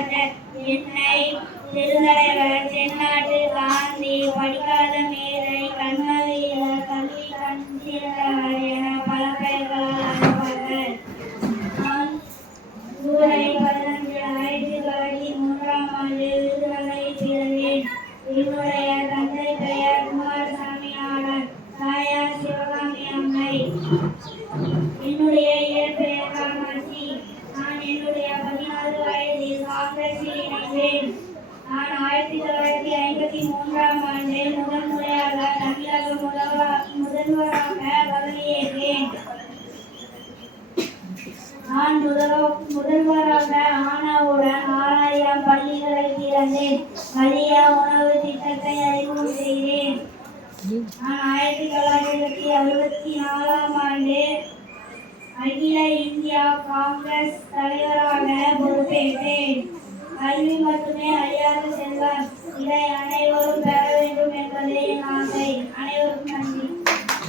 என்னை பெருந்தலைவர் தென்னாட்டு காந்தி படிக்காத மேதை கண்மதியில கல்வி கண்டிருந்தவர் என பல பெயர்களால் அழைப்பார்கள். நான் ஜூலை 15, 1903ஆம் ஆண்டு விருதுநகரில் பிறந்தேன். என்னுடைய தந்தை பெயர் குமாரசாமி ஆனார். தாயார் சிவகாமி அம்மை. என்னுடைய இயற்பெயர் காமாட்சி. நான் என்னுடைய 14 வயதில் காங்கிரஸில் இணைந்தேன். நான் 1953ஆம் ஆண்டு முதன்முறையாக தமிழக முதல்வராக பதவியேற்றேன். நான் முதல்வராக ஆனவுடன் 6000 பள்ளிகளை திறந்தேன். மதிய உணவு திட்டத்தை அறிமுகம் செய்தேன். நான் 1964ஆம் ஆண்டு அகில இந்தியா காங்கிரஸ் தலைவராக பொறுப்பேற்றேன். கல்வி மட்டுமே அழியாத செல்வம். இதை அனைவரும் பெற வேண்டும் என்பதே என் ஆசை. அனைவருக்கும் நன்றி.